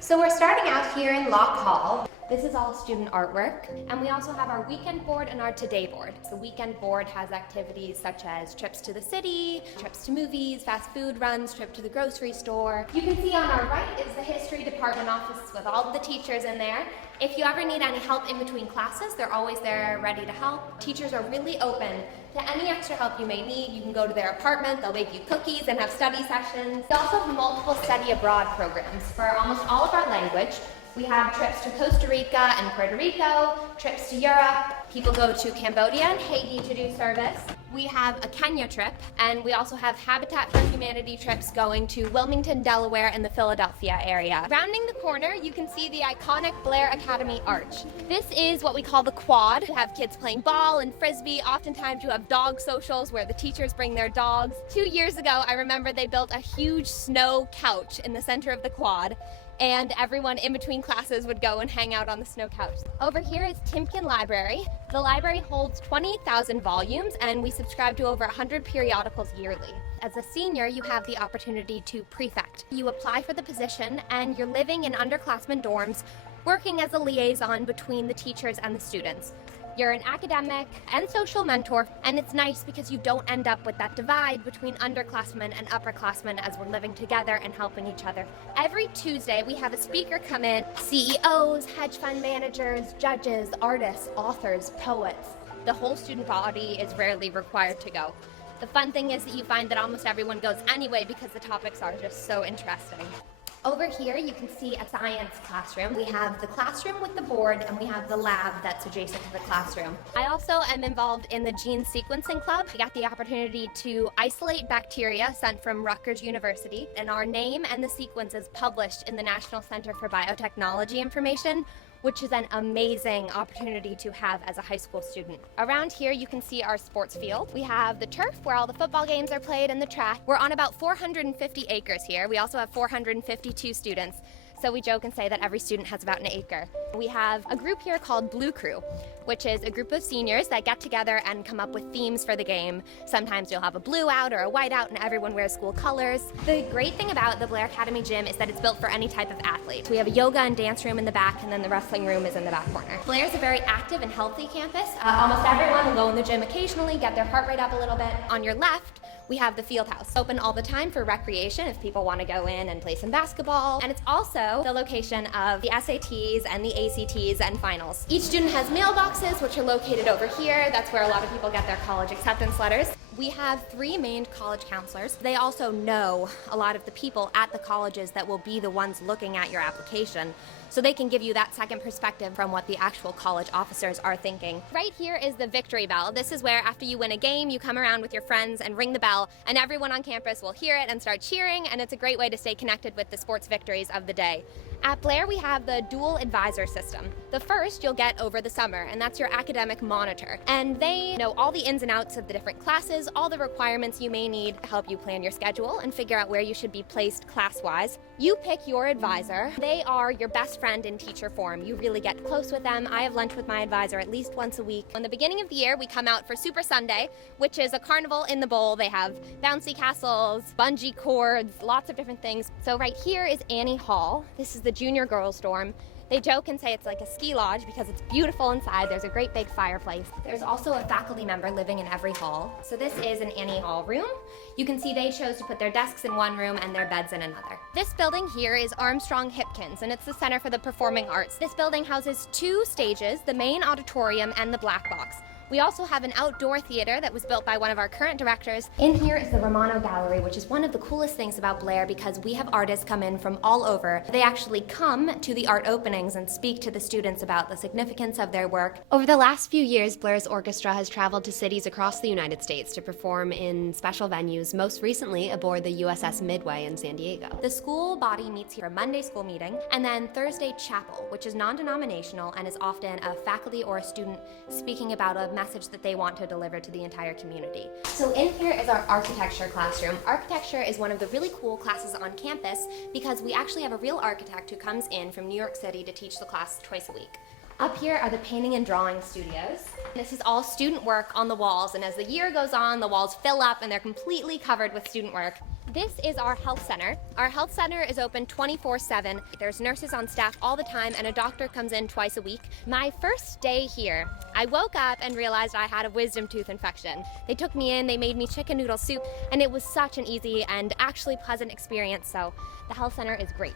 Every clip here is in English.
So we're starting out here in Lock Hall. This is all student artwork, and we also have our weekend board and our today board. The weekend board has activities such as trips to the city, trips to movies, fast food runs, trip to the grocery store. You can see on our right is the history department office with all of the teachers in there. If you ever need any help in between classes, they're always there ready to help. Teachers are really open to any extra help you may need. You can go to their apartment, they'll make you cookies and have study sessions. We also have multiple study abroad programs for almost all of our language. We have trips to Costa Rica and Puerto Rico, trips to Europe. People go to Cambodia and Haiti to do service. We have a Kenya trip, and we also have Habitat for Humanity trips going to Wilmington, Delaware, and the Philadelphia area. Rounding the corner, you can see the iconic Blair Academy Arch. This is what we call the quad. You have kids playing ball and frisbee. Oftentimes you have dog socials where the teachers bring their dogs. 2 years ago, I remember they built a huge snow couch in the center of the quad, and everyone in between classes would go and hang out on the snow couch. Over here is Timken Library. The library holds 20,000 volumes, and we subscribe to over 100 periodicals yearly. As a senior, you have the opportunity to prefect. You apply for the position, and you're living in underclassmen dorms, working as a liaison between the teachers and the students. You're an academic and social mentor, and it's nice because you don't end up with that divide between underclassmen and upperclassmen as we're living together and helping each other. Every Tuesday, we have a speaker come in, CEOs, hedge fund managers, judges, artists, authors, poets. The whole student body is rarely required to go. The fun thing is that you find that almost everyone goes anyway because the topics are just so interesting. Over here, you can see a science classroom. We have the classroom with the board, and we have the lab that's adjacent to the classroom. I also am involved in the gene sequencing club. We got the opportunity to isolate bacteria sent from Rutgers University, and our name and the sequence is published in the National Center for Biotechnology Information, which is an amazing opportunity to have as a high school student. Around here, you can see our sports field. We have the turf where all the football games are played and the track. We're on about 450 acres here. We also have 452 students. So we joke and say that every student has about an acre. We have a group here called Blue Crew, which is a group of seniors that get together and come up with themes for the game. Sometimes you'll have a blue out or a white out, and everyone wears school colors. The great thing about the Blair Academy gym is that it's built for any type of athlete. We have a yoga and dance room in the back, and then the wrestling room is in the back corner. Blair is a very active and healthy campus. Almost everyone will go in the gym occasionally, get their heart rate up a little bit. On your left, we have the field house, open all the time for recreation if people want to go in and play some basketball. And it's also the location of the SATs and the ACTs and finals. Each student has mailboxes, which are located over here. That's where a lot of people get their college acceptance letters. We have 3 main college counselors. They also know a lot of the people at the colleges that will be the ones looking at your application, so they can give you that second perspective from what the actual college officers are thinking. Right here is the victory bell. This is where after you win a game, you come around with your friends and ring the bell, and everyone on campus will hear it and start cheering, and it's a great way to stay connected with the sports victories of the day. At Blair, we have the dual advisor system. The first you'll get over the summer, and that's your academic monitor. And they know all the ins and outs of the different classes, all the requirements you may need to help you plan your schedule and figure out where you should be placed class-wise. You pick your advisor. They are your best friend in teacher form. You really get close with them. I have lunch with my advisor at least once a week. In the beginning of the year, we come out for Super Sunday, which is a carnival in the bowl. They have bouncy castles, bungee cords, lots of different things. So right here is Annie Hall. This is the junior girls dorm. They joke and say it's like a ski lodge because it's beautiful inside. There's a great big fireplace. There's also a faculty member living in every hall. So this is an Annie Hall room. You can see they chose to put their desks in one room and their beds in another. This building here is Armstrong Hipkins, and it's the Center for the Performing Arts. This building houses 2 stages, the main auditorium and the black box. We also have an outdoor theater that was built by one of our current directors. In here is the Romano Gallery, which is one of the coolest things about Blair because we have artists come in from all over. They actually come to the art openings and speak to the students about the significance of their work. Over the last few years, Blair's orchestra has traveled to cities across the United States to perform in special venues, most recently aboard the USS Midway in San Diego. The school body meets here for Monday school meeting, and then Thursday chapel, which is non-denominational and is often a faculty or a student speaking about a message that they want to deliver to the entire community. So in here is our architecture classroom. Architecture is one of the really cool classes on campus because we actually have a real architect who comes in from New York City to teach the class twice a week. Up here are the painting and drawing studios. This is all student work on the walls, and as the year goes on, the walls fill up and they're completely covered with student work. This is our health center. Our health center is open 24/7. There's nurses on staff all the time and a doctor comes in twice a week. My first day here, I woke up and realized I had a wisdom tooth infection. They took me in, they made me chicken noodle soup, and it was such an easy and actually pleasant experience, so the health center is great.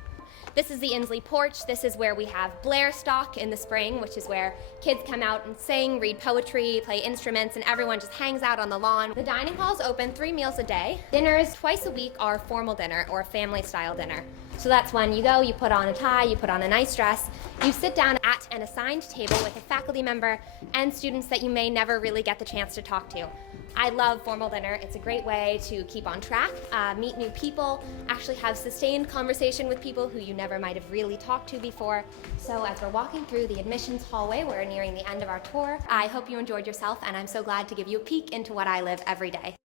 This is the Inslee porch. This is where we have Blair stock in the spring, which is where kids come out and sing, read poetry, play instruments, and everyone just hangs out on the lawn. The dining hall is open 3 meals a day. Dinners twice a week are formal dinner or family style dinner. So that's when you go, you put on a tie, you put on a nice dress, you sit down at an assigned table with a faculty member and students that you may never really get the chance to talk to. I love formal dinner. It's a great way to keep on track, meet new people, actually have sustained conversation with people who you never might have really talked to before. So as we're walking through the admissions hallway, we're nearing the end of our tour. I hope you enjoyed yourself, and I'm so glad to give you a peek into what I live every day.